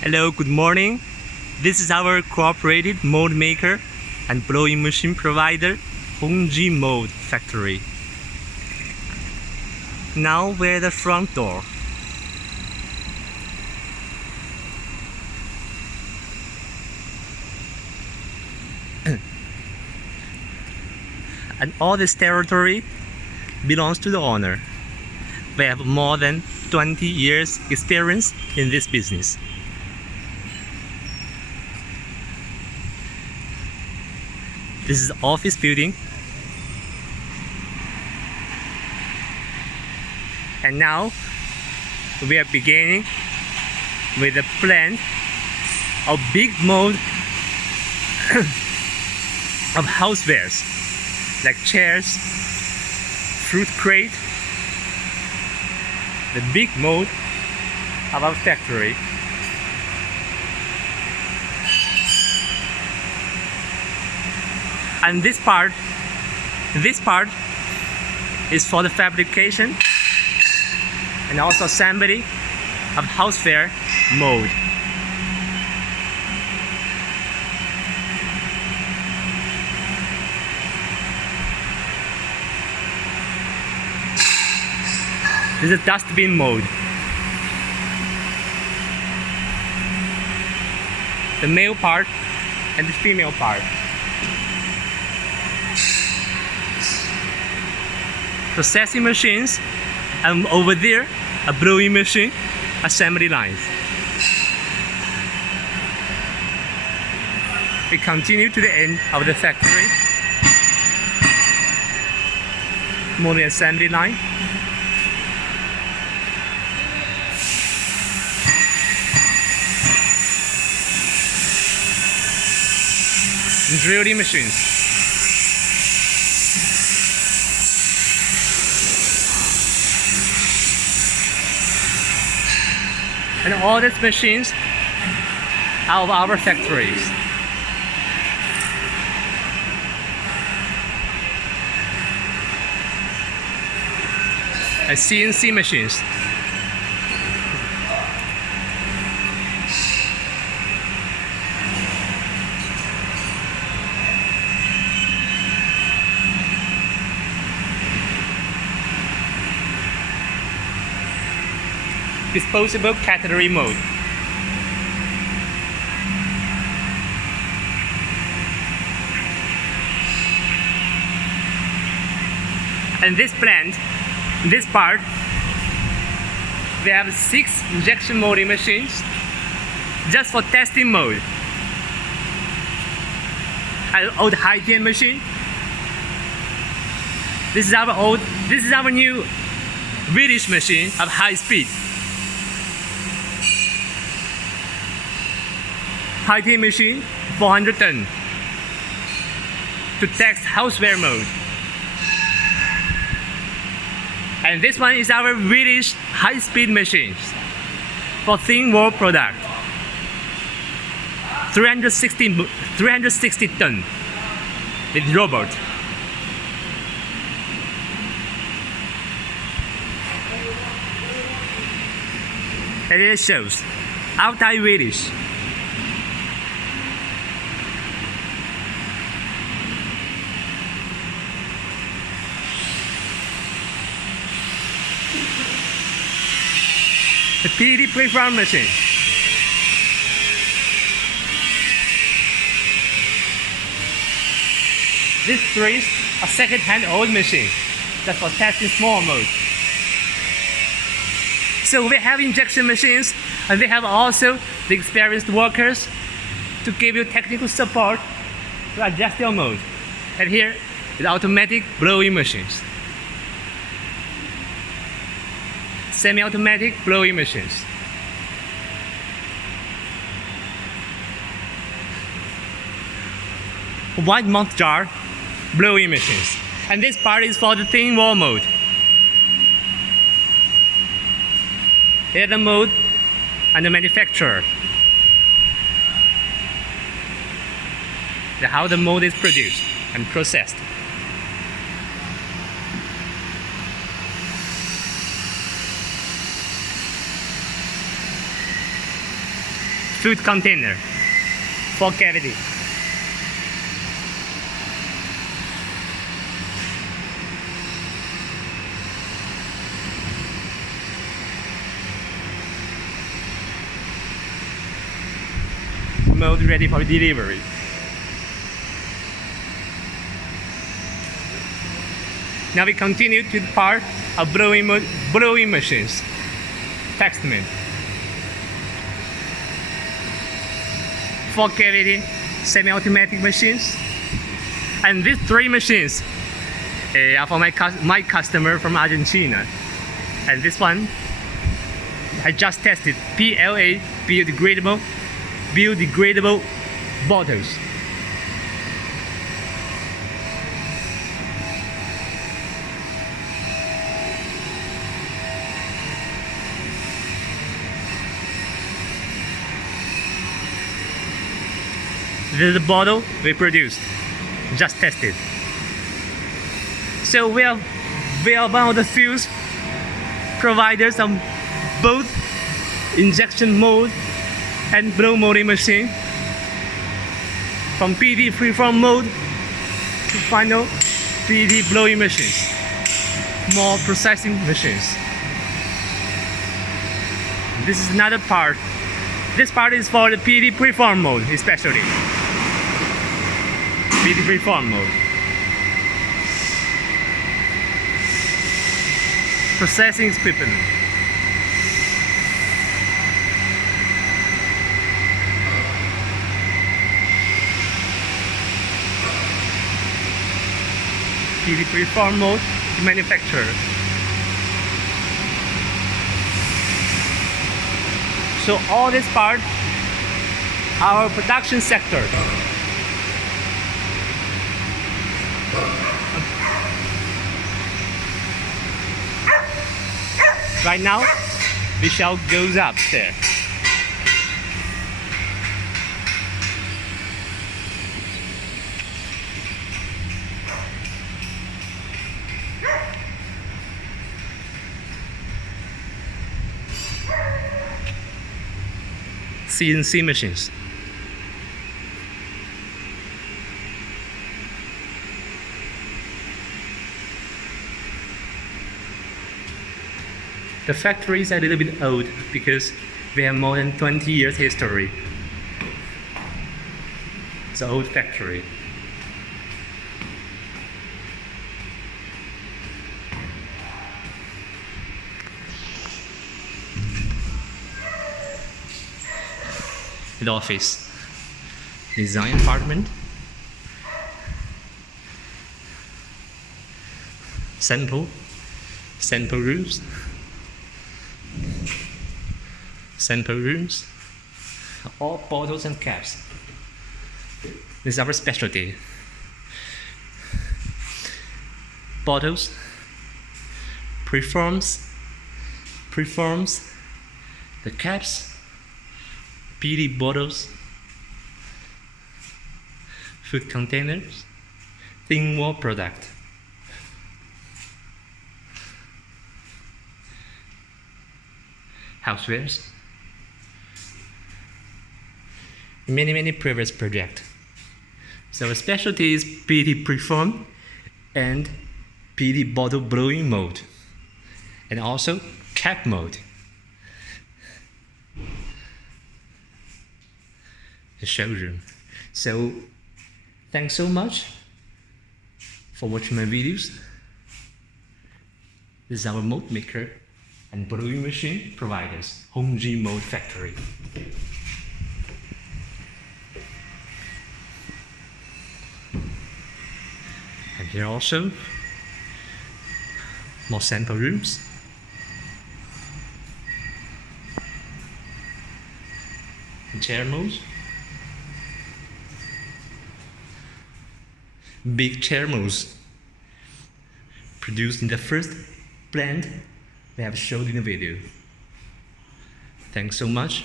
Hello, good morning. This is our cooperative mold maker and blowing machine provider, Hongji Mold Factory. Now we're at the front door. And all this territory belongs to the owner. We have more than 20 years experience in this business. This is the office building. And now we are beginning with a plan of big mold of housewares like chairs, fruit crate, the big mold of our factory. And this part is for the fabrication and also assembly of houseware mold. This is dustbin mold. The male part and the female part. Processing machines, and over there a blowing machine, assembly lines. We continue to the end of the factory. Molding assembly line. Drilling machines. And all these machines are of our factories. And CNC machines. Disposable catenary mold. And this plant, this part, we have 6 injection molding machines just for testing mold. An old high-temp machine. This is our new British machine of high speed. High-temp machine, 400 ton, to test houseware mold. And this one is our British high-speed machines for thin wall product, 360 ton with robot. And it shows outside British. The PET preform machine. This is a second-hand old machine that's for testing small mold. So we have injection machines, and we have also the experienced workers to give you technical support to adjust your mold. And here is automatic blowing machines. Semi-automatic blowing machines. White mouth jar blowing machines. And this part is for the thin wall mold. Here the mold and the manufacturer. How the mold is produced and processed. food container for cavity. Mold ready for delivery. Now we continue to the part of blowing machines. Textment. 4 cavity semi-automatic machines. And these 3 machines are for my customer from Argentina. And this one I just tested PLA, biodegradable bottles. This is the bottle we produced, just tested. So we are one of the few providers of both injection mold and blow molding machine, from PD preform mold to final PD blowing machines, more processing machines. This is another part. This part is for the PD preform mold, especially. PD preform mode. Processing equipment. PD preform mode manufacturer. So all this part, our production sector. Right now, we shall goes upstairs. CNC machines. The factory is a little bit old because we have more than 20 years history. It's an old factory. The office. Design department. Sample rooms. Sample rooms, all bottles and caps. This is our specialty. Bottles, preforms, the caps, PD bottles, food containers, thin wall product. Housewares. Many previous projects. So our specialty is PD preform and PD bottle blowing mode, and also cap mode. The showroom. So thanks so much for watching my videos. This is our mold maker and blowing machine providers, Hongji Mold Factory. And here also more sample rooms. And chair molds. Big chair molds produced in the first plant we have showed in the video. Thanks so much.